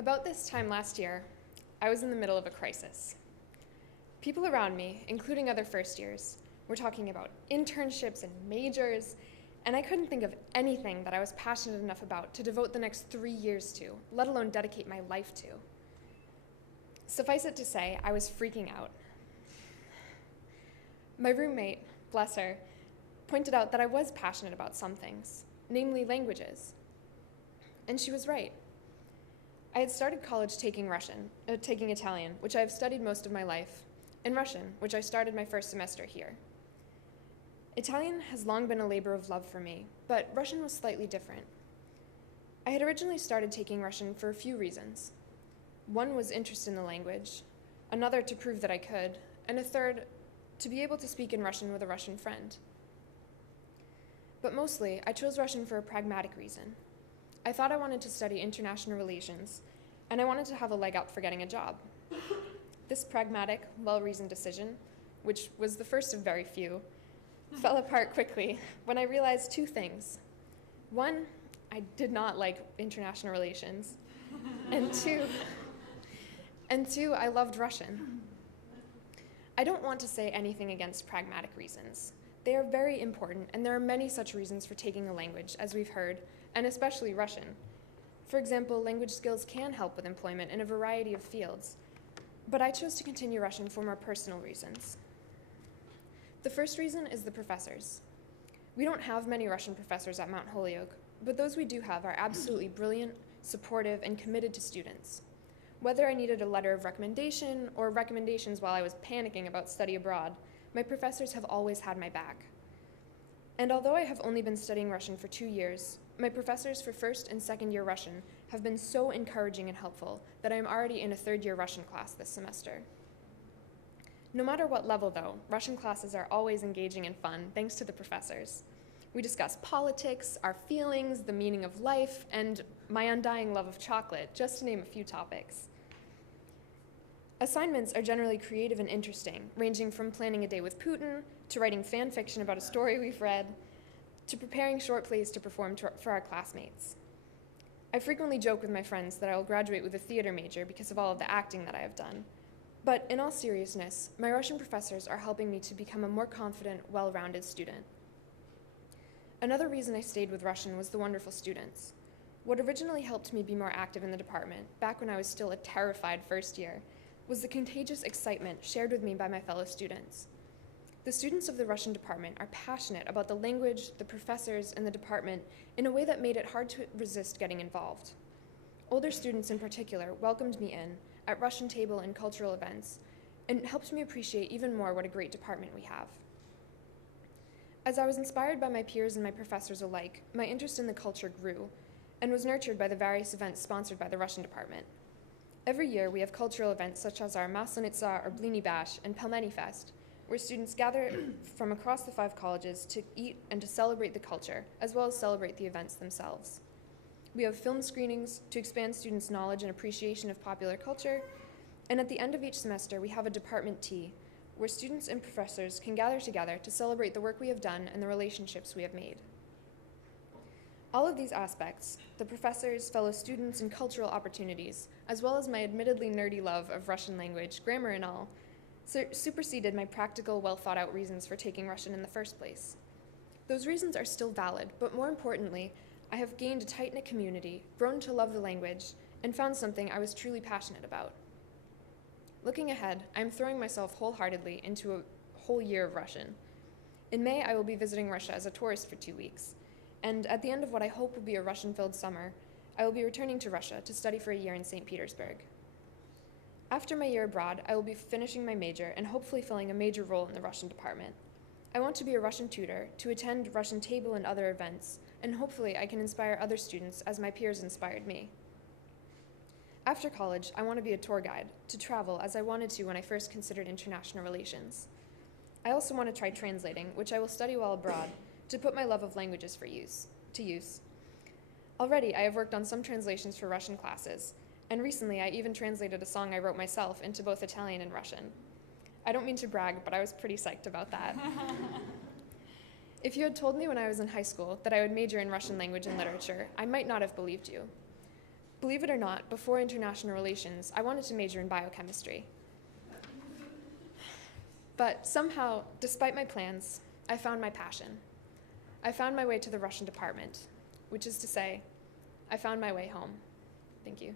About this time last year, I was in the middle of a crisis. People around me, including other first years, were talking about internships and majors, and I couldn't think of anything that I was passionate enough about to devote the next 3 years to, let alone dedicate my life to. Suffice it to say, I was freaking out. My roommate, bless her, pointed out that I was passionate about some things, namely languages. And she was right. I had started college taking Italian, which I have studied most of my life, and Russian, which I started my first semester here. Italian has long been a labor of love for me, but Russian was slightly different. I had originally started taking Russian for a few reasons. One was interest in the language, another to prove that I could, and a third, to be able to speak in Russian with a Russian friend. But mostly, I chose Russian for a pragmatic reason. I thought I wanted to study international relations, and I wanted to have a leg up for getting a job. This pragmatic, well-reasoned decision, which was the first of very few, fell apart quickly when I realized two things. One, I did not like international relations, and two, I loved Russian. I don't want to say anything against pragmatic reasons. They are very important, and there are many such reasons for taking a language, as we've heard, and especially Russian. For example, language skills can help with employment in a variety of fields, but I chose to continue Russian for more personal reasons. The first reason is the professors. We don't have many Russian professors at Mount Holyoke, but those we do have are absolutely brilliant, supportive, and committed to students. Whether I needed a letter of recommendation or recommendations while I was panicking about study abroad, my professors have always had my back. And although I have only been studying Russian for 2 years, my professors for first and second year Russian have been so encouraging and helpful that I am already in a third year Russian class this semester. No matter what level, though, Russian classes are always engaging and fun thanks to the professors. We discuss politics, our feelings, the meaning of life, and my undying love of chocolate, just to name a few topics. Assignments are generally creative and interesting, ranging from planning a day with Putin, to writing fan fiction about a story we've read, to preparing short plays to perform for our classmates. I frequently joke with my friends that I will graduate with a theater major because of all of the acting that I have done. But in all seriousness, my Russian professors are helping me to become a more confident, well-rounded student. Another reason I stayed with Russian was the wonderful students. What originally helped me be more active in the department, back when I was still a terrified first year, was the contagious excitement shared with me by my fellow students. The students of the Russian department are passionate about the language, the professors, and the department in a way that made it hard to resist getting involved. Older students in particular welcomed me in at Russian table and cultural events, and helped me appreciate even more what a great department we have. As I was inspired by my peers and my professors alike, my interest in the culture grew, and was nurtured by the various events sponsored by the Russian department. Every year, we have cultural events such as our Maslenitsa or Blini Bash and Pelmeni Fest, where students gather from across the 5 colleges to eat and to celebrate the culture, as well as celebrate the events themselves. We have film screenings to expand students' knowledge and appreciation of popular culture, and at the end of each semester, we have a department tea, where students and professors can gather together to celebrate the work we have done and the relationships we have made. All of these aspects, the professors, fellow students, and cultural opportunities, as well as my admittedly nerdy love of Russian language, grammar and all, superseded my practical, well-thought-out reasons for taking Russian in the first place. Those reasons are still valid, but more importantly, I have gained a tight-knit community, grown to love the language, and found something I was truly passionate about. Looking ahead, I am throwing myself wholeheartedly into a whole year of Russian. In May, I will be visiting Russia as a tourist for 2 weeks, and at the end of what I hope will be a Russian-filled summer, I will be returning to Russia to study for a year in St. Petersburg. After my year abroad, I will be finishing my major and hopefully filling a major role in the Russian department. I want to be a Russian tutor, to attend Russian table and other events, and hopefully I can inspire other students as my peers inspired me. After college, I want to be a tour guide, to travel as I wanted to when I first considered international relations. I also want to try translating, which I will study while abroad, to put my love of languages to use. Already, I have worked on some translations for Russian classes, and recently I even translated a song I wrote myself into both Italian and Russian. I don't mean to brag, but I was pretty psyched about that. If you had told me when I was in high school that I would major in Russian language and literature, I might not have believed you. Believe it or not, before international relations, I wanted to major in biochemistry. But somehow, despite my plans, I found my passion. I found my way to the Russian department, which is to say, I found my way home. Thank you.